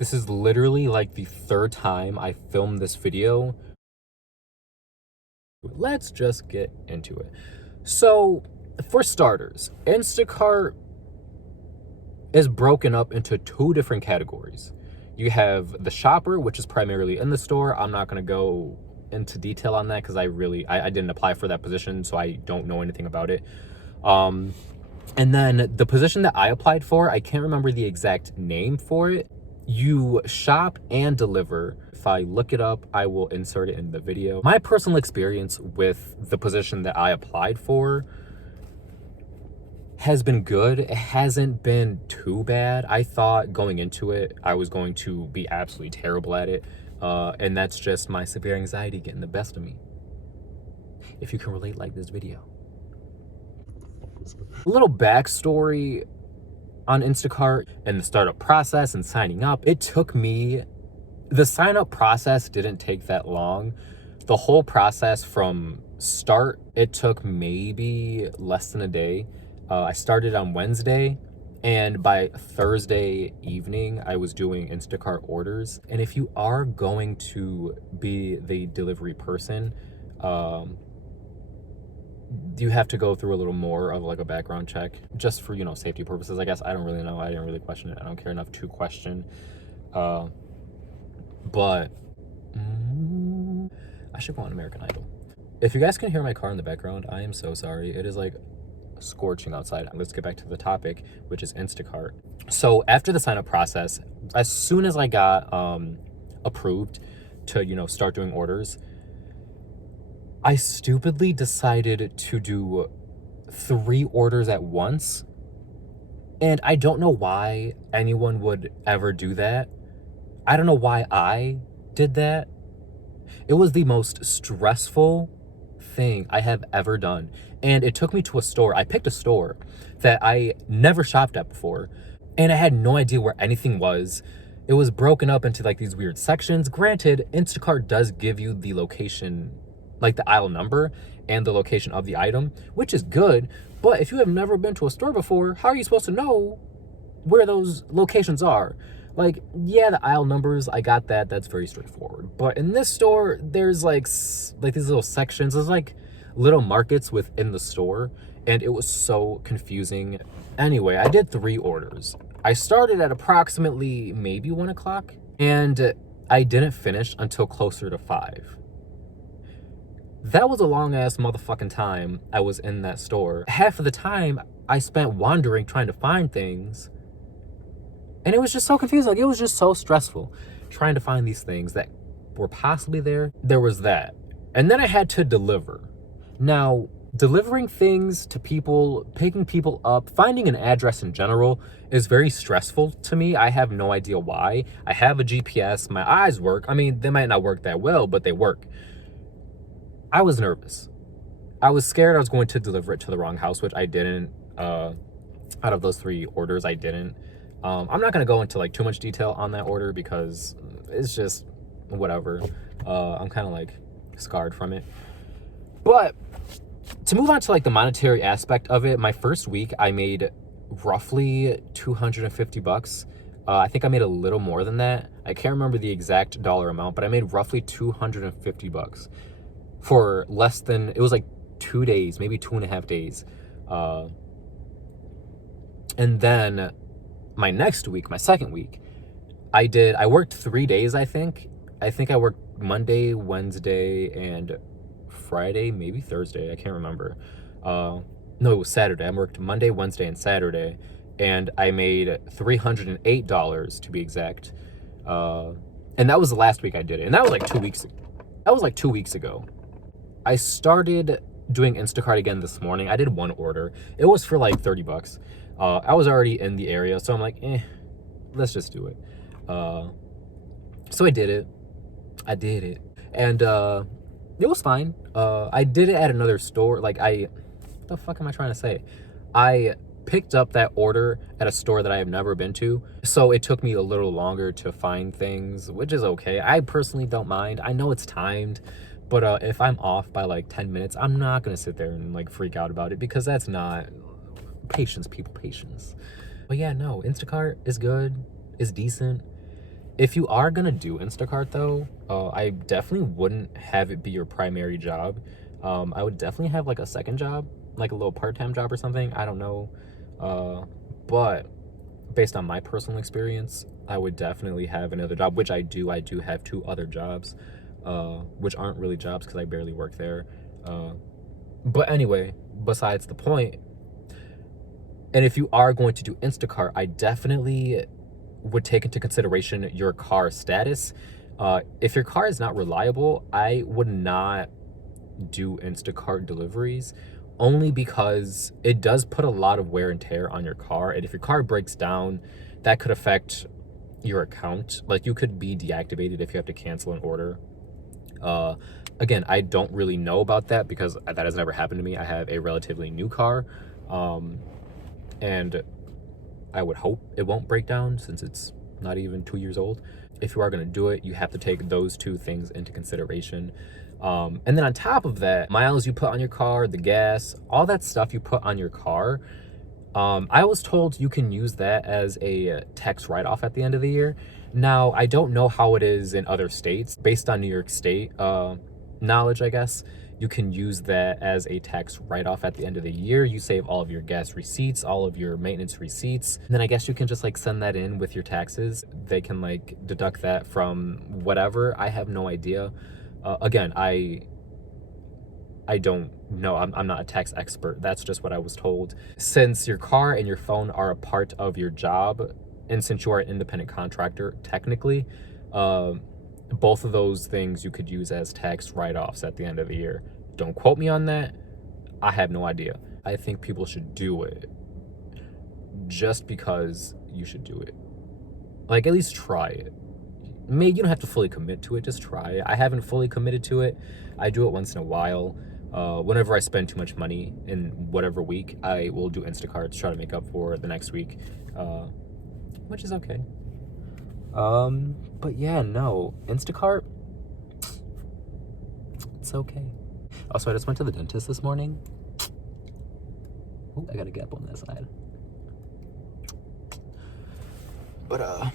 This is literally like the third time I filmed this video. Let's just get into it. So, for starters, Instacart is broken up into two different categories. You have the shopper, which is primarily in the store. I'm not going to go into detail on that because I didn't apply for that position, so I don't know anything about it. And then the position that I applied for, I can't remember the exact name for it. You shop and deliver. If I look it up, I will insert it in the video. My personal experience with the position that I applied for has been good. It hasn't been too bad. I thought going into it, I was going to be absolutely terrible at it. And that's just my severe anxiety getting the best of me. If you can relate, like this video. A little backstory on Instacart and the startup process and signing up. The sign up process didn't take that long. The whole process from start, it took maybe less than a day. I started on Wednesday, and by Thursday evening, I was doing Instacart orders. And if you are going to be the delivery person, you have to go through a little more of like a background check just for, safety purposes, I guess. I don't really know. I didn't really question it. I don't care enough to question. But I should go on American Idol. If you guys can hear my car in the background, I am so sorry. It is like scorching outside. Let's get back to the topic, which is Instacart. So after the sign up process, as soon as I got approved to, start doing orders, I stupidly decided to do 3 orders at once. And I don't know why anyone would ever do that. I don't know why I did that. It was the most stressful thing I have ever done. And it took me to a store. I picked a store that I never shopped at before. And I had no idea where anything was. It was broken up into like these weird sections. Granted, Instacart does give you the location, like the aisle number and the location of the item, which is good. But if you have never been to a store before, how are you supposed to know where those locations are? Like, yeah, the aisle numbers, I got that. That's very straightforward. But in this store, there's like these little sections. There's like little markets within the store, and it was so confusing. Anyway, I did 3 orders. I started at approximately maybe 1 o'clock, and I didn't finish until closer to 5. That was a long ass motherfucking time I was in that store. Half of the time I spent wandering trying to find things. And it was just so confusing. Like, it was just so stressful trying to find these things that were possibly there. There was that. And then I had to deliver. Now, delivering things to people, picking people up, finding an address in general is very stressful to me. I have no idea why. I have a GPS. My eyes work. I mean, they might not work that well, but they work. I was nervous. I was scared I was going to deliver it to the wrong house, which I didn't. Out of those 3 orders, I didn't. I'm not going to go into like too much detail on that order because it's just whatever. I'm kind of like scarred from it. But to move on to like the monetary aspect of it, my first week I made roughly $250. I think I made a little more than that. I can't remember the exact dollar amount, but I made roughly $250 for less than, it was like 2 days, maybe 2.5 days. And then my next week, my second week, I worked 3 days, I think. I think I worked Monday, Wednesday, and Friday, maybe Thursday. I can't remember. No, it was Saturday. I worked Monday, Wednesday, and Saturday. And I made $308 to be exact. And that was the last week I did it. And that was like 2 weeks ago. That was like 2 weeks ago. I started doing Instacart again this morning. I did 1 order. It was for like $30. I was already in the area, so I'm like, let's just do it. So I did it. And it was fine. I did it at another store. Like, what the fuck am I trying to say? I picked up that order at a store that I have never been to, so it took me a little longer to find things, which is okay. I personally don't mind. I know it's timed, but if I'm off by like 10 minutes, I'm not gonna sit there and like freak out about it, because that's not patience, people, patience. But yeah, no, Instacart is good, is decent. If you are gonna do Instacart though, I definitely wouldn't have it be your primary job. I would definitely have like a second job, like a little part-time job or something. I don't know. But based on my personal experience, I would definitely have another job, which I do. I do have two other jobs, which aren't really jobs because I barely work there. But anyway, besides the point, and if you are going to do Instacart, I definitely would take into consideration your car status. If your car is not reliable, I would not do Instacart deliveries, only because it does put a lot of wear and tear on your car. And if your car breaks down, that could affect your account. Like, you could be deactivated if you have to cancel an order. Again, I don't really know about that because that has never happened to me. I have a relatively new car. And I would hope it won't break down since it's not even 2 years old. If you are going to do it, you have to take those two things into consideration. And then on top of that, miles you put on your car, the gas, all that stuff you put on your car, I was told you can use that as a tax write-off at the end of the year. Now, I don't know how it is in other states. Based on New York State knowledge, I guess, you can use that as a tax write-off at the end of the year. You save all of your gas receipts, all of your maintenance receipts. And then I guess you can just like send that in with your taxes. They can like deduct that from whatever. I have no idea. Again, I don't know. I'm not a tax expert. That's just what I was told. Since your car and your phone are a part of your job, and since you are an independent contractor, technically, both of those things you could use as tax write-offs at the end of the year. Don't quote me on that. I have no idea. I think people should do it just because you should do it. Like, at least try it. Maybe you don't have to fully commit to it, just try it. I haven't fully committed to it. I do it once in a while. Whenever I spend too much money in whatever week, I will do Instacart to try to make up for the next week, which is okay. But yeah, no, Instacart, it's okay. Also, I just went to the dentist this morning. Oh, I got a gap on that side. But,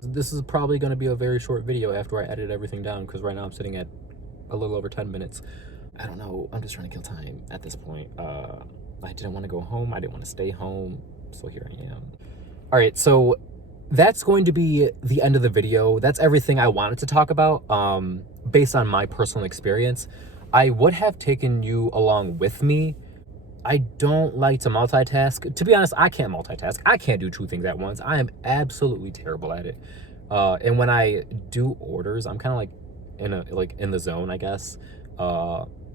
this is probably going to be a very short video after I edit everything down, because right now I'm sitting at a little over 10 minutes. I don't know. I'm just trying to kill time at this point. I didn't want to go home. I didn't want to stay home. So here I am. All right. So that's going to be the end of the video. That's everything I wanted to talk about. Based on my personal experience, I would have taken you along with me. I don't like to multitask. To be honest, I can't multitask. I can't do two things at once. I am absolutely terrible at it. And when I do orders, I'm kind of like in the zone, I guess,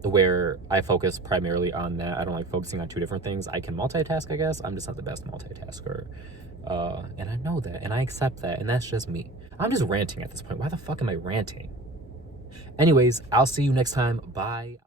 where I focus primarily on that. I don't like focusing on two different things. I can multitask, I guess. I'm just not the best multitasker. And I know that, and I accept that, and that's just me. I'm just ranting at this point. Why the fuck am I ranting? Anyways, I'll see you next time. Bye.